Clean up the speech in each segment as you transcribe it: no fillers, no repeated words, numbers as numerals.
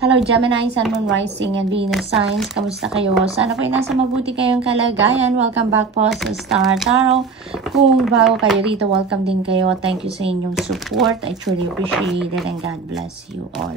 Hello Gemini, Sun, Moon, Rising, and Venus signs. Kamusta kayo? Sana po ay nasa mabuti kayong kalagayan. Welcome back po sa Star Tarot. Kung bago kayo rito, welcome din kayo. Thank you sa inyong support. I truly appreciate it and God bless you all.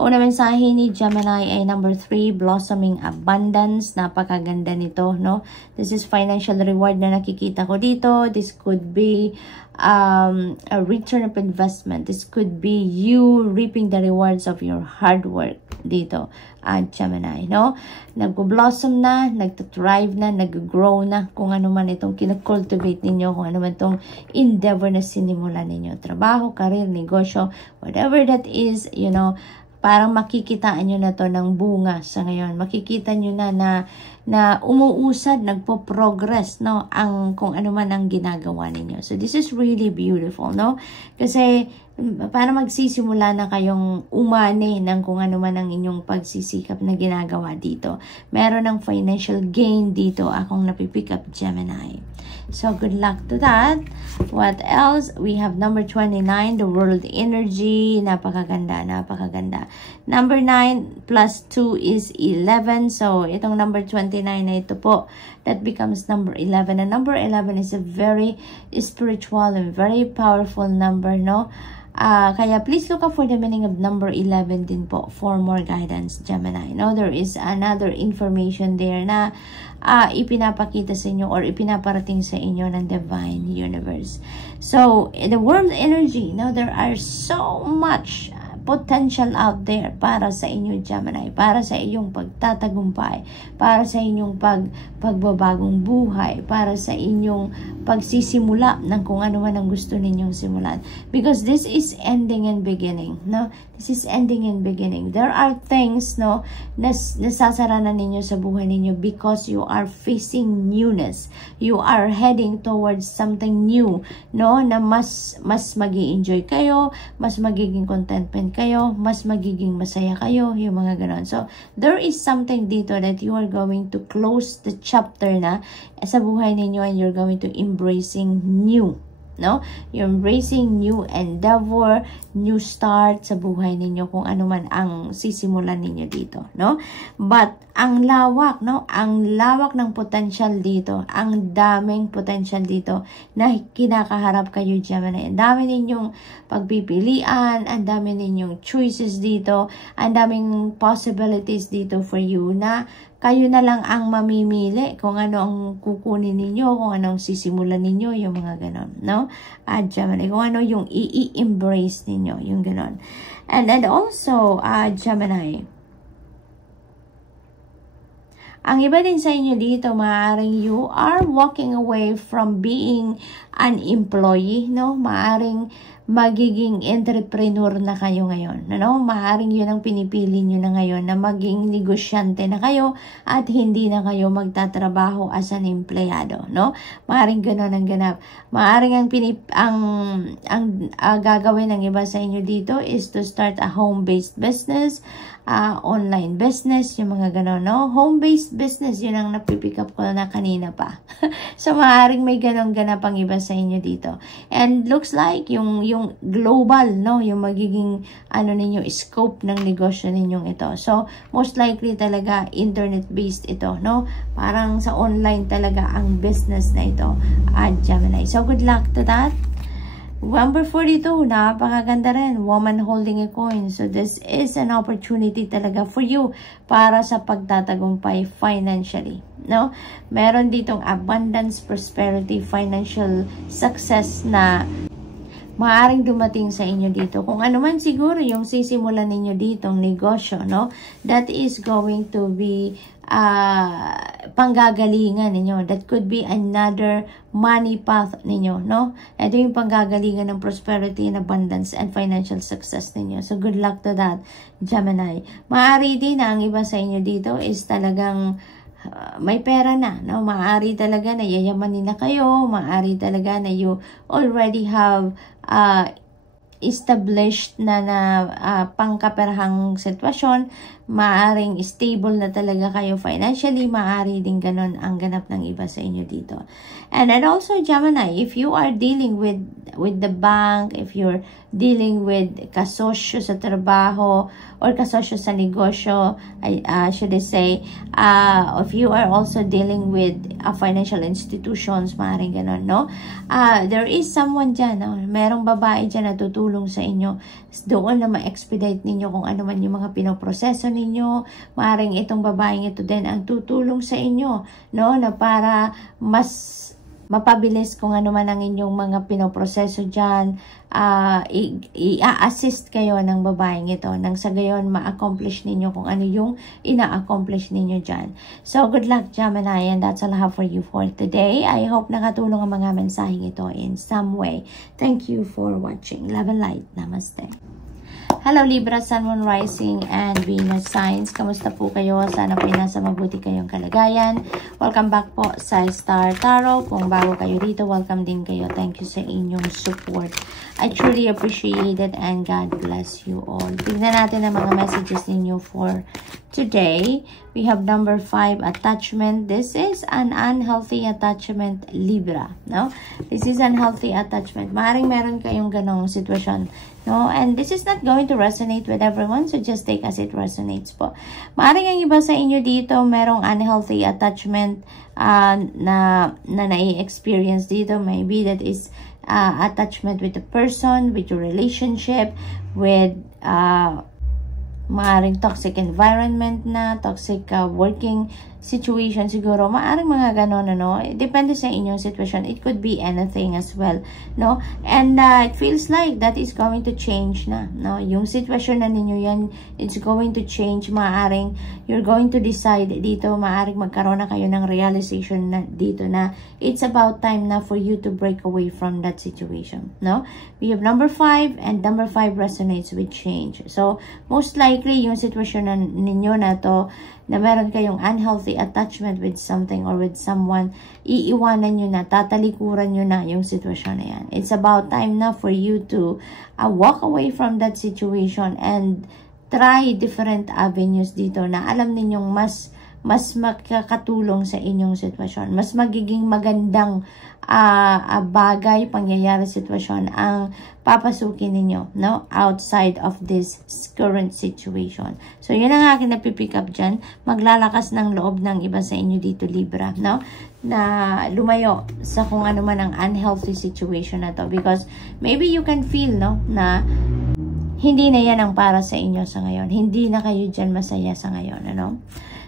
Una mensahe ni Gemini ay number 3, blossoming abundance. Napakaganda nito, no? This is financial reward na nakikita ko dito. This could be a return of investment. This could be you reaping the rewards of your hard work dito at Gemini, no? Nag-blossom na, nag-thrive na, nag-grow na, kung ano man itong kinakultivate ninyo, kung ano man itong endeavor na sinimulan ninyo. Trabaho, career, negosyo, whatever that is, you know, parang makikitaan nyo na to ng bunga sa ngayon. Makikita nyo na umuusad, nagpo-progress, no? Kung ano man ang ginagawa ninyo. So, this is really beautiful, no? Kasi, para magsisimula na kayong umani ng kung ano man ang inyong pagsisikap na ginagawa dito. Meron ng financial gain dito akong napipick up, Gemini. So, good luck to that. What else? We have number 29, the world energy. Napakaganda, napakaganda. Number 9 plus 2 is 11. So, itong number 29 na ito po, that becomes number 11. And number 11 is a very spiritual and very powerful number, no? Kaya please look up for the meaning of number 11 din po for more guidance, Gemini. No, there is another information there na ipinapakita sa inyo or ipinaparating sa inyo ng divine universe. So, the world energy, no, there are so much potential out there para sa inyo, Gemini, para sa iyong pagtatagumpay, para sa inyong pagbabagong buhay, para sa inyong pagsisimula ng kung ano man ang gusto ninyong simulan. Because this is ending and beginning, no? This is ending and beginning. There are things, no, na nasasara na ninyo sa buhay ninyo because you are facing newness. You are heading towards something new, no, na mas magi-enjoy kayo, mas magiging contentment kayo, mas magiging masaya kayo, yung mga ganon. So, there is something dito that you are going to close the chapter na sa buhay ninyo and you're going to embracing new, no? You're embracing new endeavor, new start sa buhay ninyo, kung ano man ang sisimulan ninyo dito, no? But, ang lawak, no? Ang lawak ng potential dito, ang daming potential dito na kinakaharap kayo, Gemini. Ang dami ninyong pagpipilian, ang dami ninyong choices dito, ang daming possibilities dito for you na kayo na lang ang mamimili kung ano ang kukunin ninyo, kung ano ang sisimulan ninyo, yung mga ganon, no? At Gemini, kung ano yung i-embrace ninyo, yung ganon. And also, Gemini, ang iba din sa inyo dito, maaaring you are walking away from being an employee, no? Maaaring magiging entrepreneur na kayo ngayon, no? Maaaring yun ang pinipili nyo na ngayon, na maging negosyante na kayo at hindi na kayo magtatrabaho as an empleyado, no? Maaaring gano'n ang ganap. Maaaring ang gagawin ng iba sa inyo dito is to start a home-based business, online business, yung mga gano'n, no? Home-based business, yun ang napipick up ko na kanina pa. So, maaaring may ganong ganap ang iba sa inyo dito. And looks like yung global, no? Yung magiging, ano ninyo, scope ng negosyo ninyong ito. So, most likely talaga internet-based ito, no? Parang sa online talaga ang business na ito at Gemini. So, good luck to that. Number 42, napakaganda rin. Woman holding a coin. So, this is an opportunity talaga for you para sa pagtatagumpay financially, no? Meron ditong abundance, prosperity, financial success na maaaring dumating sa inyo dito. Kung ano man siguro yung sisimulan ninyo ditong negosyo, no? That is going to be panggagalingan ninyo. That could be another money path ninyo, no? Ito yung panggagalingan ng prosperity and abundance and financial success ninyo. So, good luck to that, Gemini. Maaari din na ang iba sa inyo dito is talagang may pera na, no? Maaari talaga na yayamanin na kayo. Maaari talaga na you already have established na pangkaperahang sitwasyon, maaring stable na talaga kayo financially, maari din ganon ang ganap ng iba sa inyo dito. And then also Gemini, if you are dealing with the bank, if you're dealing with kasosyo sa trabaho or kasosyo sa negosyo, should I say, if you are also dealing with financial institutions, maaaring ganon, no? There is someone dyan, no? Merong babae dyan na tutulong sa inyo doon na ma-expedite ninyo kung ano man yung mga pinoproseso ninyo. Maaaring itong babaeng ito din ang tutulong sa inyo, no? Na para mas mapabilis kung ano man ang inyong mga pinoproseso dyan, i-assist kayo ng babaeng ito nang sa gayon ma-accomplish ninyo kung ano yung ina-accomplish ninyo dyan. So, good luck Gemini, and that's all I have for you for today. I hope nakatulong ang mga mensaheng ito in some way. Thank you for watching. Love and light. Namaste. Hello Libra, Sun, Moon, Rising, and Venus signs. Kamusta po kayo? Sana po nasa mabuti kayong kalagayan. Welcome back po sa Star Tarot. Kung bago kayo dito, welcome din kayo. Thank you sa inyong support. I truly appreciate it and God bless you all. Tignan natin ang mga messages ninyo for today. We have number 5, attachment. This is an unhealthy attachment, Libra. No? This is unhealthy attachment. Maaaring meron kayong ganong sitwasyon. No? And this is not going to resonate with everyone, so just take as it resonates po. Maaaring ang iba sa inyo dito, merong unhealthy attachment na nai-experience dito. Maybe that is attachment with a person, with your relationship, with maaaring toxic environment na, toxic working situation siguro, maaaring mga ganon, no? Depende sa inyong sitwasyon. It could be anything as well, no? And it feels like that is going to change na, no? Yung sitwasyon na ninyo yan, it's going to change. Maaaring you're going to decide dito, maaaring magkaroon na kayo ng realization na dito na it's about time na for you to break away from that situation, no? We have number 5, and number 5 resonates with change. So, most likely, yung sitwasyon na ninyo na to, na meron kayong unhealthy attachment with something or with someone, iiwanan nyo na, tatalikuran nyo na yung sitwasyon na yan. It's about time na for you to walk away from that situation and try different avenues dito na alam ninyong mas makakatulong sa inyong sitwasyon. Mas magiging magandang bagay, pangyayari, sitwasyon ang papasukin ninyo, no? Outside of this current situation. So, yun ang akin napipick up dyan. Maglalakas ng loob ng iba sa inyo dito, Libra, no? Na lumayo sa kung ano man ang unhealthy situation na to. Because maybe you can feel, no? Na hindi na yan ang para sa inyo sa ngayon. Hindi na kayo dyan masaya sa ngayon, ano?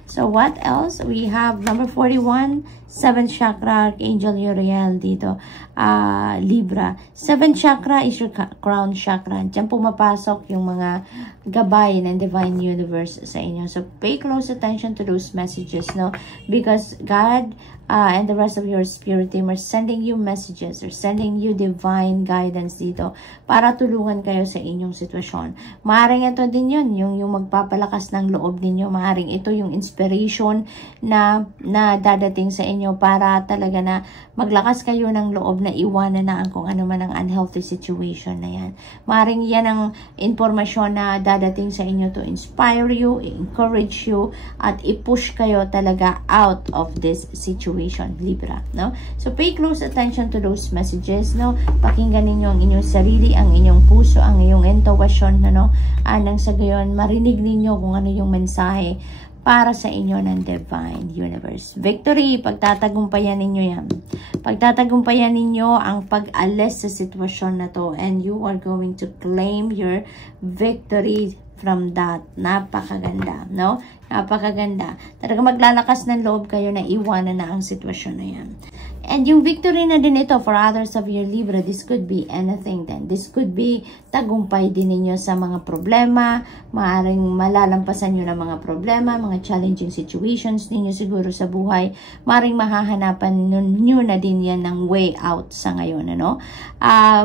So, what else? We have number 41, 7th chakra, Archangel Uriel dito. Libra. 7th chakra is your crown chakra. Diyan pumapasok yung mga gabay ng Divine Universe sa inyo. So, pay close attention to those messages, no? Because God and the rest of your spirit team are sending you messages or sending you divine guidance dito para tulungan kayo sa inyong sitwasyon. Maaring ito din yun, yung magpapalakas ng loob ninyo. Maaring ito yung inspiration na dadating sa inyo para talaga na maglakas kayo ng loob na iwanan na ang kung ano man ang unhealthy situation na yan. Maaring yan ang informasyon na dadating sa inyo to inspire you, encourage you, at i-push kayo talaga out of this situation, Libra, no? So, pay close attention to those messages, no? Pakinggan ninyo ang inyong sarili, ang inyong puso, ang inyong intuition, no? Nang sa gayon, marinig ninyo kung ano yung mensahe para sa inyo ng Divine Universe. Victory, pagtatagumpayan ninyo yan. Pagtatagumpayan ninyo ang pag-alis sa sitwasyon na to, and you are going to claim your victory from that. Napakaganda, no? Napakaganda. Talaga maglalakas ng loob kayo na iwanan na ang sitwasyon na yan. And yung victory na din ito for others of your Libra, this could be anything then. This could be tagumpay din ninyo sa mga problema, maaaring malalampasan nyo ng mga problema, mga challenging situations ninyo siguro sa buhay, maaaring mahahanapan nyo na din yan ng way out sa ngayon, ano?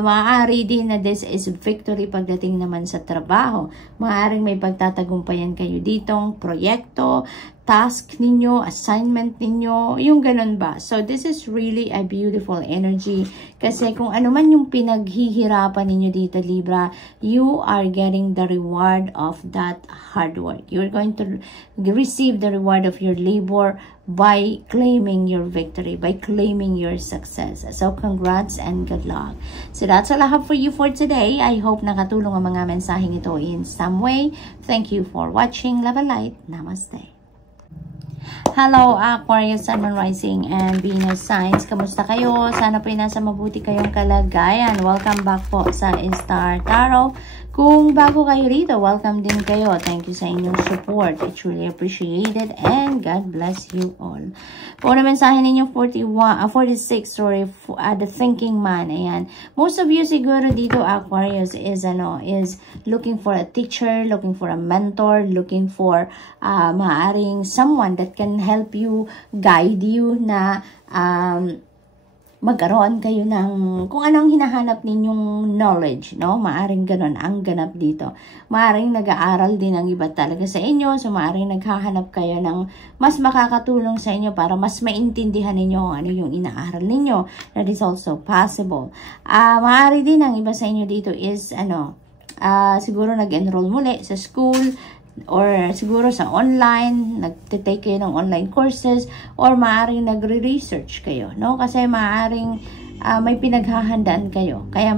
Maaari din na this is victory pagdating naman sa trabaho. Maaaring may pagtatagumpayan kayo ditong proyekto, task ninyo, assignment ninyo, yung ganun ba. So, this is really a beautiful energy. Kasi kung ano man yung pinaghihirapan ninyo dito, Libra, you are getting the reward of that hard work. You're going to receive the reward of your labor by claiming your victory, by claiming your success. So, congrats and good luck. So, that's all I have for you for today. I hope nakatulong ang mga mensaheng ito in some way. Thank you for watching. Love and light. Namaste. Hello, Aquarius, Sun, Moon, Rising, and Venus signs. Kamusta kayo? Sana po nasa mabuti kayong kalagayan. Welcome back po sa Star Tarot. Kung bago kayo rito, welcome din kayo. Thank you sa inyong support. I truly appreciate it, and God bless you all. Po na mensahe ninyo 46, the thinking man. Ayan. Most of you siguro dito, Aquarius, is looking for a teacher, looking for a mentor, looking for maaring someone that can help you, guide you na magkaroon kayo ng kung anong hinahanap ninyong knowledge, no? Maaring ganun ang ganap dito. Maaring nag-aaral din ang iba talaga sa inyo, so maaring naghahanap kayo ng mas makakatulong sa inyo para mas maintindihan ninyo ano yung inaaral ninyo. That is also possible. Maaari din ang iba sa inyo dito is siguro nag-enroll muli sa school, or siguro sa online, nagtitake kayo ng online courses, or maaaring nagre-research kayo, no? Kasi maaaring may pinaghahandaan kayo. Kaya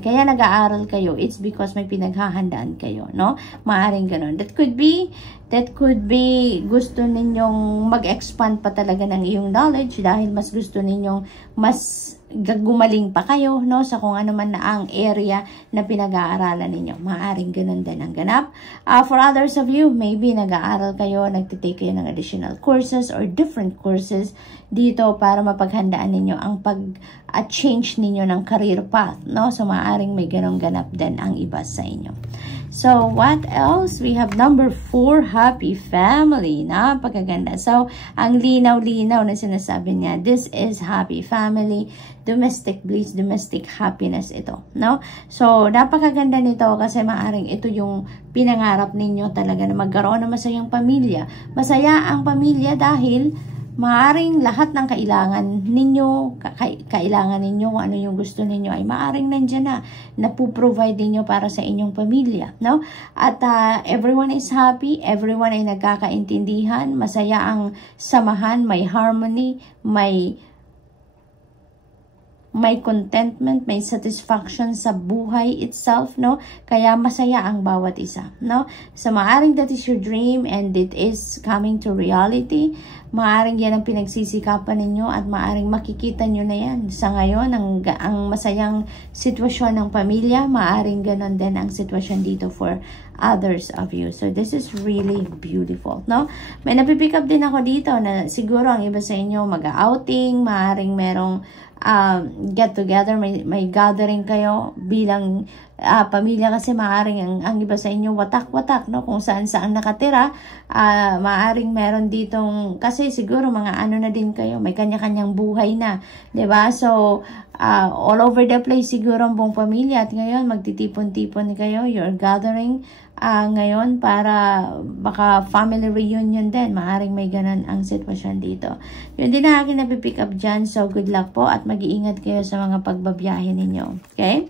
kaya nag-aaral kayo. It's because may pinaghahandaan kayo, no? Maaaring ganun. That could be gusto ninyong mag-expand pa talaga ng iyong knowledge dahil mas gusto ninyong mas gumaling pa kayo, no, sa kung ano man na ang area na pinag-aaralan ninyo. Maaaring ganun din ang ganap. For others of you, maybe nag-aaral kayo, nagtitake kayo ng additional courses or different courses dito para mapaghandaan ninyo ang pag-change ninyo ng career path, no? So, maaaring may ganun ganap din ang iba sa inyo. So, what else? We have number 4, happy family. Napakaganda. So, ang linaw-linaw na sinasabi niya, this is happy family, domestic bliss, domestic happiness ito, no? So, napakaganda nito kasi maaring ito yung pinangarap ninyo talaga na magkaroon ng masayang pamilya. Masaya ang pamilya dahil maaring lahat ng kailangan ninyo kung ano yung gusto ninyo ay maaring nandyan na puprovide ninyo para sa inyong pamilya, no? At everyone is happy, everyone ay nagkakaintindihan, masaya ang samahan, may harmony, may contentment, may satisfaction sa buhay itself, no? Kaya masaya ang bawat isa, no? So, maaring that is your dream and it is coming to reality. Maaring yan ang pinagsisikapan ninyo at maaring makikita nyo na yan. Sa ngayon, ang masayang sitwasyon ng pamilya, maaring ganon din ang sitwasyon dito for others of you. So, this is really beautiful, no? May napipick up din ako dito na siguro ang iba sa inyo mag-outing, maaring merong get together, may gathering kayo bilang pamilya kasi maaring ang iba sa inyo watak-watak, no? Kung saan-saan nakatira, maaring meron ditong, kasi siguro mga ano na din kayo, may kanya-kanyang buhay na, 'di ba? So, all over the place siguro ang buong pamilya at ngayon magtitipon-tipon kayo, you're gathering ngayon para baka family reunion din. Maaring may ganun ang sitwasyon dito. Yun din na akin napipick up dyan. So, good luck po at mag-iingat kayo sa mga pagbabiyahe ninyo. Okay?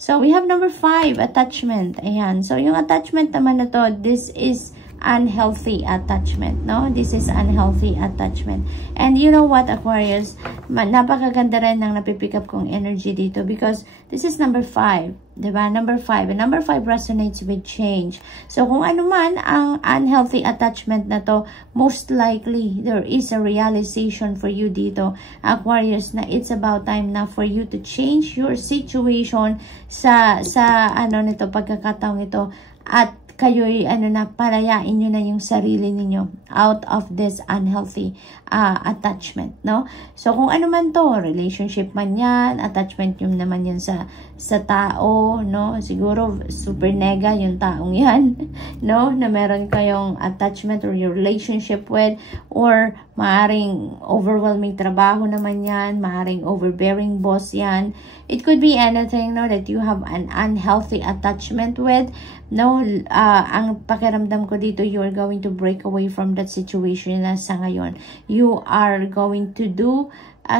So, we have number 5, attachment. Ayan. So, yung attachment naman na to, this is unhealthy attachment, no? This is unhealthy attachment. And you know what, Aquarius? Napakaganda rin ng napipick up kong energy dito because this is number 5. Diba? Number 5. And number 5 resonates with change. So, kung ano man ang unhealthy attachment na to, most likely, there is a realization for you dito, Aquarius, na it's about time na for you to change your situation sa pagkakataong ito at kayo'y palayain nyo na yung sarili ninyo out of this unhealthy attachment, no? So, kung ano man to, relationship man yan, attachment yung naman yan sa tao, no? Siguro, super nega yung taong yan, no? Na meron kayong attachment or your relationship with, or Maaring overwhelming trabaho naman yan. Maaring overbearing boss yan. It could be anything, no, that you have an unhealthy attachment with. No, ang pakiramdam ko dito, you are going to break away from that situation na sa ngayon. You are going to do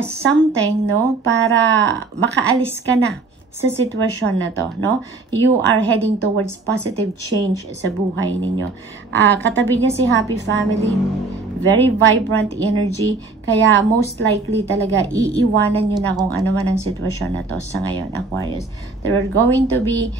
something, no, para makaalis ka na sa sitwasyon na to, no? You are heading towards positive change sa buhay ninyo. Katabi niya si Happy Family. Very vibrant energy. Kaya most likely talaga iiwanan nyo na kung ano man ang sitwasyon na to sa ngayon, Aquarius. There are going to be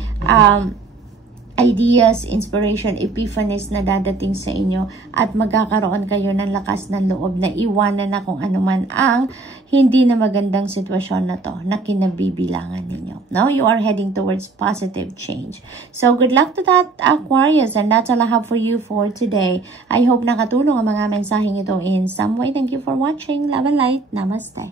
ideas, inspiration, epiphanies na dadating sa inyo at magkakaroon kayo ng lakas ng loob na iwanan na kung ano man ang hindi na magandang sitwasyon na to na kinabibilangan ninyo. Now, you are heading towards positive change. So, good luck to that, Aquarius, and that's all I have for you for today. I hope nakatulong ang mga mensaheng ito in some way. Thank you for watching. Love and light. Namaste.